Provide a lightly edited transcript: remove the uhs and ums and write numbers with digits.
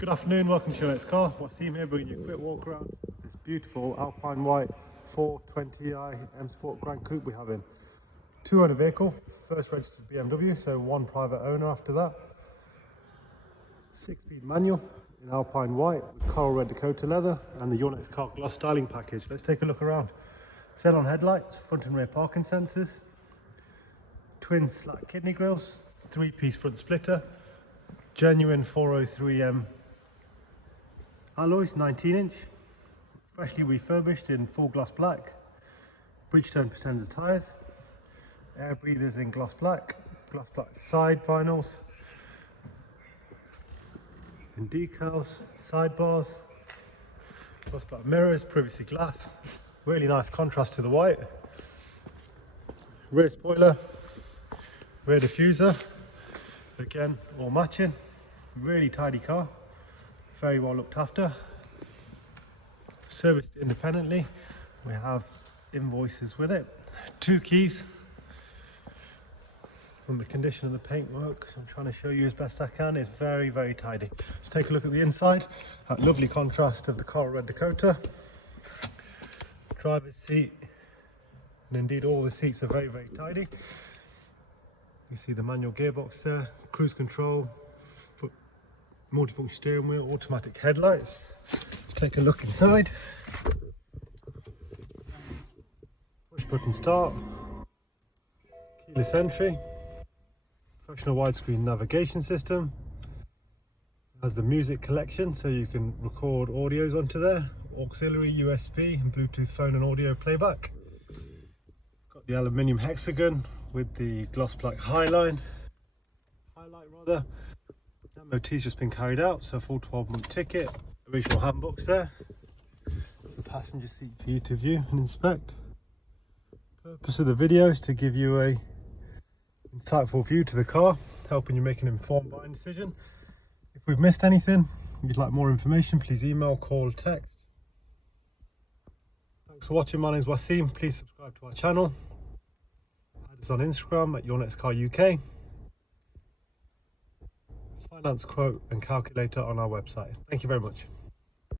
Good afternoon, welcome to your next car. Wasim here, bringing you a quick walk around this beautiful Alpine White 420i M Sport Grand Coupe we have in. Two owner vehicle, first registered BMW, so one private owner after that. 6-speed manual in Alpine White with coral red Dakota leather and the Your Next Car gloss styling package. Let's take a look around. Xenon headlights, front and rear parking sensors, twin slat kidney grills, 3-piece front splitter, genuine 403M alloys, 19-inch, freshly refurbished in full gloss black, Bridgestone Pretenza tyres, air breathers in gloss black side vinyls, and decals, sidebars, gloss black mirrors, privacy glass, really nice contrast to the white, rear spoiler, rear diffuser, again all matching, really tidy car. Very well looked after, serviced independently. We have invoices with it, 2 keys. From the condition of the paintwork, I'm trying to show you as best I can, it's very tidy. Let's take a look at the inside. That lovely contrast of the coral red Dakota. Driver's seat, and indeed all the seats are very tidy. You see the manual gearbox there, cruise control, multifunction steering wheel, automatic headlights. Let's take a look inside. Push button start, keyless entry, professional widescreen navigation system. It has the music collection so you can record audios onto there, auxiliary, USB and Bluetooth phone and audio playback. Got the aluminium hexagon with the gloss black highlight. MOT's just been carried out, so a full 12-month ticket, original handbooks there. It's the passenger seat for you to view and inspect. Purpose of the video is to give you a insightful view to the car, helping you make an informed buying decision. If we've missed anything, if you'd like more information, please email, call, text. Thanks for watching. My name is Wasim. Please subscribe to our channel. Add us on Instagram at Your Next Car UK. Finance quote and calculator on our website. Thank you very much.